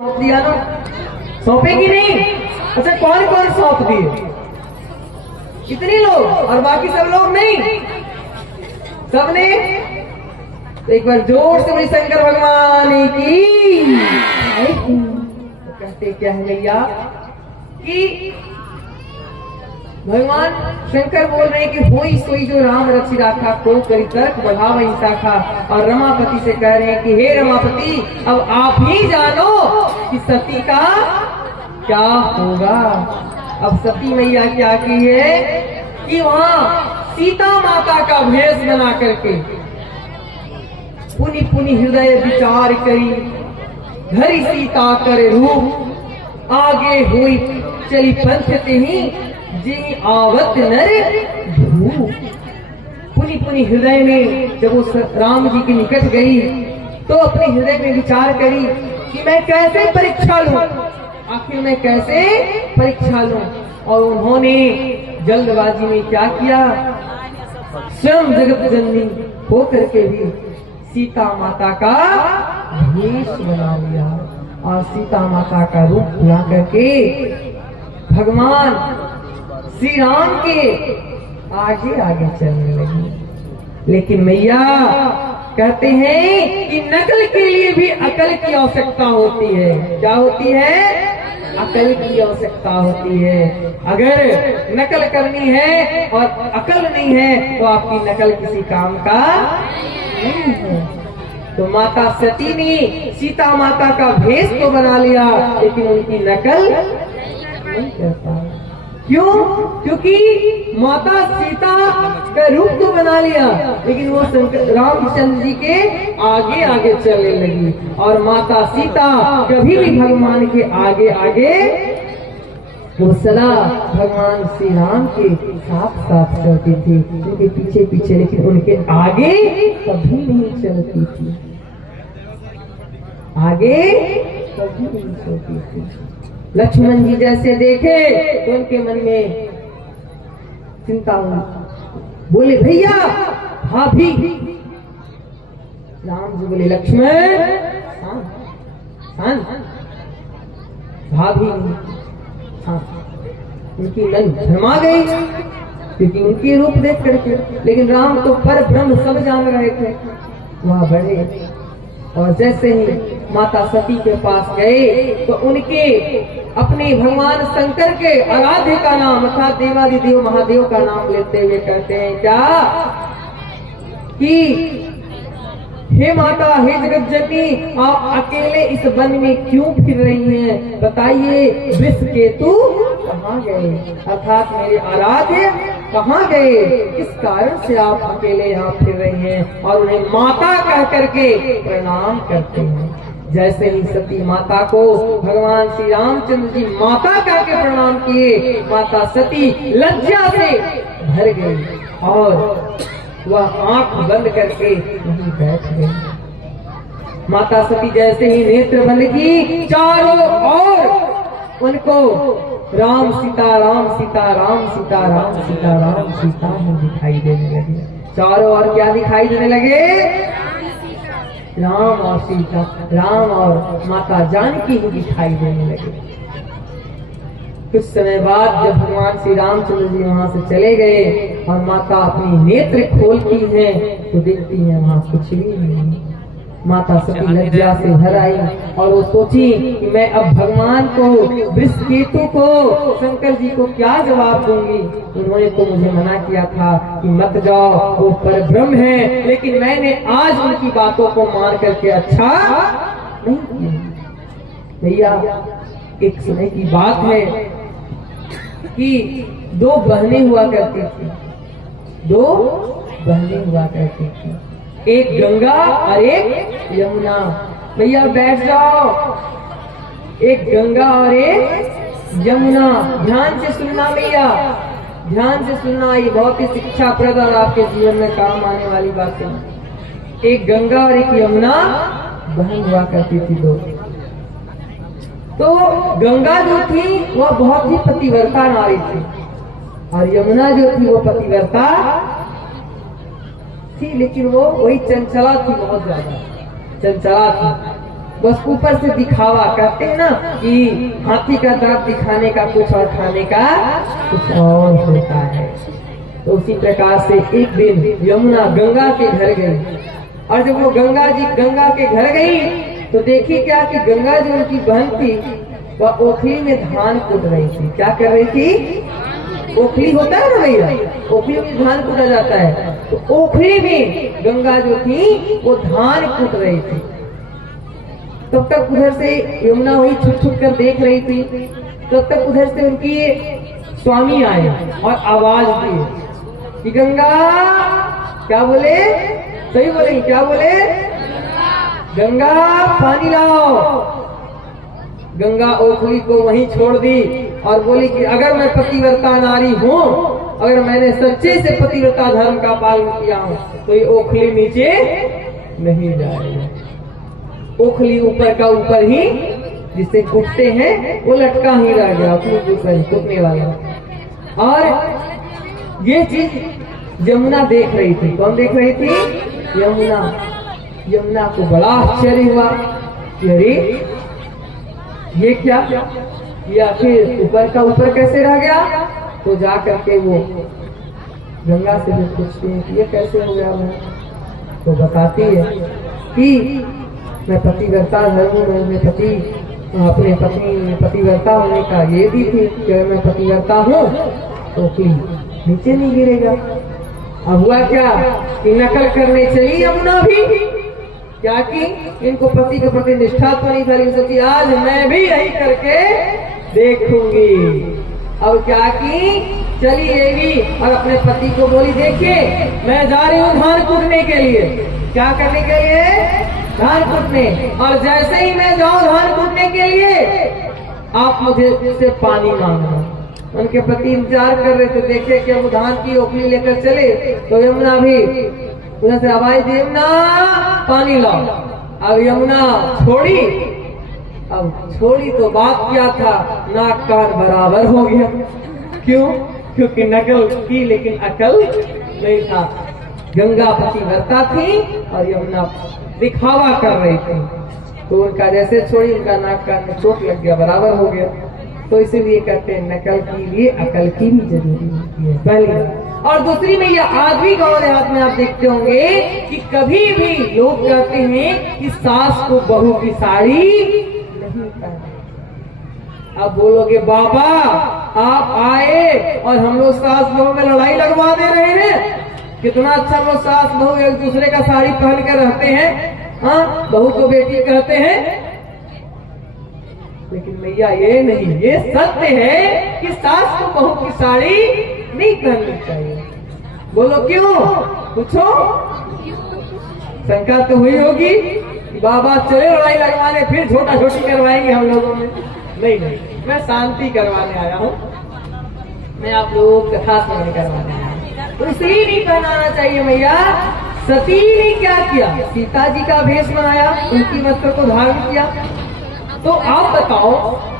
सौंप दिया ना, सौंपेगी नहीं। अच्छा कौन कौन सौंप दिए? कितने लोग? और बाकी सब लोग नहीं, सबने। एक बार जोर से बोली शंकर भगवान की। तो कहते क्या है भैया कि भगवान शंकर बोल रहे हैं कि होई सोई जो राम रचि राखा को करी तर्क बढ़ाव शाखा। और रमापति से कह रहे हैं कि हे रमापति, अब आप ही जानो कि सती का क्या होगा। अब सती मैया क्या की है कि वहां सीता माता का भेष बना करके पुनि पुनि हृदय विचार करी, घरी सीता करे रूप, आगे हुई चली पंथ ही जी आवत नर धूप। पुनि पुनि हृदय में जब उस राम जी के निकट गई तो अपने हृदय में विचार करी कि मैं कैसे परीक्षा लूं, आखिर मैं कैसे परीक्षा लूं। और उन्होंने जल्दबाजी में क्या किया, स्वयं जगत जननी होकर के भी सीता माता का भेष बना लिया और सीता माता का रूप ला करके भगवान श्री राम के आगे आगे चलने लगी। लेकिन मैया कहते हैं कि नकल के लिए भी अकल की आवश्यकता होती है। क्या होती है? अकल की आवश्यकता होती है। अगर नकल करनी है और अकल नहीं है तो आपकी नकल किसी काम का नहीं है। तो माता सती ने सीता माता का भेष तो बना लिया लेकिन उनकी नकल नहीं कर पाया। क्यों? क्योंकि माता सीता का रूप तो बना लिया लेकिन वो रामचंद्र जी के आगे आगे चलने लगी। और माता सीता कभी भी भगवान के आगे आगे वो सदा भगवान श्री राम के साथ साथ चलती थी, उनके पीछे पीछे, लेकिन उनके आगे कभी नहीं चलती थी, आगे कभी नहीं चलती थी। लक्ष्मण जी जैसे देखे तो उनके मन में चिंता हुई, बोले भैया भाभी। राम जी बोले लक्ष्मण शांत, भाभी उनकी मन भरमा गई क्योंकि उनकी रूप देख करके। लेकिन राम तो पर ब्रह्म सब जान रहे थे। वह बढ़े और जैसे ही माता सती के पास गए तो उनके अपने भगवान शंकर के आराध्य का नाम अर्थात देवादिदेव महादेव का नाम लेते हुए कहते हैं क्या कि हे माता, हे जगत जननी, आप अकेले इस वन में क्यों फिर रही हैं? बताइए विष केतु कहाँ गए, अर्थात मेरे आराध्य कहाँ गए? किस कारण से आप अकेले यहाँ फिर रही हैं? और उन्हें माता कह करके प्रणाम करते हैं। जैसे ही सती माता को भगवान श्री रामचंद्र जी माता कह के प्रणाम किए, माता सती लज्जा से भर गई और वह आंख बंद करके वहीं बैठ गई। माता सती जैसे ही नेत्र बंद की, चारों ओर उनको राम सीता राम सीता राम सीता राम सीता राम सीता ही दिखाई देने लगे। चारों ओर क्या दिखाई देने लगे? राम और सीता, राम और माता जानकी ही दिखाई देने लगे। कुछ समय बाद जब भगवान श्री रामचंद्र जी वहां से चले गए और माता अपनी नेत्र खोलती हैं तो देखती हैं वहां कुछ भी नहीं। माता सती लज्जा से भर आई और वो सोची कि मैं अब भगवान को, वृषकेतु को, शंकर जी को क्या जवाब दूंगी। उन्होंने तो मुझे मना किया था कि मत जाओ, वो परब्रह्म है, लेकिन मैंने आज उनकी बातों को मान करके अच्छा नहीं किया। भैया एक समय की बात है कि दो बहनें हुआ करती थी, दो बहनें हुआ करती थी, एक गंगा और एक यमुना। भैया बैठ जाओ, एक गंगा और एक यमुना। ध्यान से सुनना भैया, ध्यान से सुनना, ये बहुत ही शिक्षाप्रद और आपके जीवन में काम आने वाली बातें। एक गंगा और एक यमुना बहन हुआ करती थी दो। तो गंगा जो थी वह बहुत ही पतिव्रता नारी थी और यमुना जो थी वो पतिव्रता थी, लेकिन वो वही चंचला थी, बहुत ज्यादा चंचला थी। बस ऊपर से दिखावा करते हैं ना कि हाथी का दांत दिखाने का कुछ और खाने का कुछ और होता है। तो उसी प्रकार से एक दिन यमुना गंगा के घर गई, और जब वो गंगा के घर गई तो देखी क्या कि गंगा जो उनकी बहन थी वह ओखली में धान कूट रही थी। क्या कर रही थी? ओखली होता है ना भैया, ओखली में धान कूटा जाता है, तो ओखली में गंगा जो थी वो धान कूट रही थी। तब तक उधर से यमुना वही छुप छुप कर देख रही थी। तब तक उधर से उनकी स्वामी आए और आवाज दी कि गंगा, क्या बोले? सही बोलेंगे, क्या बोले? गंगा पानी लाओ। गंगा ओखली को वहीं छोड़ दी और बोली कि अगर मैं पतिव्रता नारी हूँ, अगर मैंने सच्चे से पतिव्रता धर्म का पालन किया हूँ तो ये ओखली नीचे नहीं जाएगा। ओखली ऊपर का ऊपर ही, जिसे कूटते हैं वो लटका ही रह गया, अपने ऊपर कूटने वाला। और ये चीज यमुना देख रही थी। कौन देख रही थी? यमुना। यमुना को बड़ा आश्चर्य हुआ कि अरे ये क्या, या फिर ऊपर का ऊपर कैसे रह गया? तो जा करके वो गंगा से भी पूछती है कि ये कैसे हो गया है? तो बताती है कि मैं पतिव्रता धर्म में पति अपने पत्नी पतिव्रता होने का ये भी थी कि मैं पतिव्रता हूँ तो फिर नीचे नहीं गिरेगा। अब हुआ क्या कि नकल करने चली यमुना भी। क्या की? इनको पति के प्रति निष्ठा तो नहीं था, सोची आज मैं भी यही करके देखूंगी। अब क्या की? चली ये भी और अपने पति को बोली देखिए मैं जा रही हूँ धान कूटने के लिए। क्या करने के लिए? धान कूटने। और जैसे ही मैं जाऊं धान कूटने के लिए आप मुझे से पानी मांगना। उनके पति इंतजार कर रहे थे, देखे कि वो धान की ओखली लेकर चले तो यमुना भी उधर से आवाज दी, यमुना पानी लाओ। अब यमुना छोड़ी। अब छोड़ी तो बात क्या था, नाक कान बराबर हो गया। क्यों? क्योंकि नकल की लेकिन अकल नहीं था। गंगा पतिव्रता थी और यमुना दिखावा कर रही थी, तो उनका जैसे छोड़ी उनका नाक कान में चोट लग गया, बराबर हो गया। तो इसीलिए कहते हैं नकल के लिए अकल की भी जरूरी होती है, पहली। और दूसरी में यह आज भी गाँव देहात में आप देखते होंगे कि कभी भी लोग कहते हैं कि सास को बहू की साड़ी नहीं पहने। अब बोलोगे बाबा आप आए और हम लोग सास बहू में लड़ाई लगवा दे रहे हैं, कितना अच्छा लोग सास बहू एक दूसरे का साड़ी पहन कर रहते हैं, हाँ बहू को बेटी कहते हैं। लेकिन भैया ये नहीं, ये सत्य है कि सास को बहू की साड़ी नहीं पहननी चाहिए। बोलो क्यों? पूछो। शंका तो हुई होगी कि बाबा चले लड़ाई लगवाने, फिर छोटा छोटी करवाएंगे हम लोगों में। नहीं नहीं, मैं शांति करवाने आया हूँ, मैं आप लोगों को कथा सुनाने करवाने आया हूँ। तो इसलिए नहीं पहनाना चाहिए भैया। सती ने क्या किया? सीता जी का भेष बनाया, उनकी वस्त्र को धारण किया। तो आप बताओ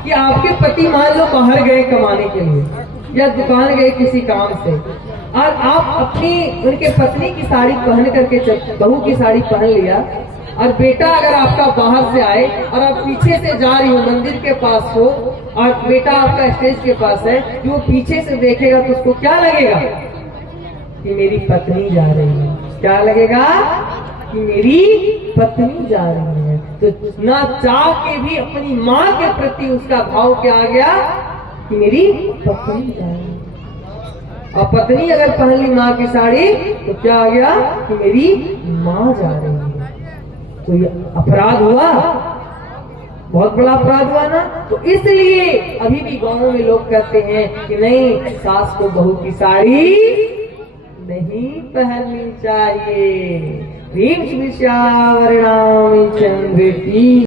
कि आपके पति मान लो बाहर गए कमाने के लिए या दुकान गए किसी काम से, और आप अपनी उनके पत्नी की साड़ी पहन करके बहू की साड़ी पहन लिया, और बेटा अगर आपका बाहर से आए और आप पीछे से जा रही हो, मंदिर के पास हो और बेटा आपका स्टेज के पास है, जो वो पीछे से देखेगा तो उसको क्या लगेगा कि मेरी पत्नी जा रही है। क्या लगेगा कि मेरी पत्नी जा रही है। तो ना चाह के भी अपनी माँ के प्रति उसका भाव क्या आ गया कि मेरी पत्नी जा रही है। और पत्नी अगर पहन ली माँ की साड़ी तो क्या आ गया कि मेरी माँ जा रही है। तो ये अपराध हुआ, बहुत बड़ा अपराध हुआ ना। तो इसलिए अभी भी गांवों में लोग कहते हैं कि नहीं, सास को बहू की साड़ी नहीं पहननी चाहिए। भीम विश्यावरणाम चंद्र की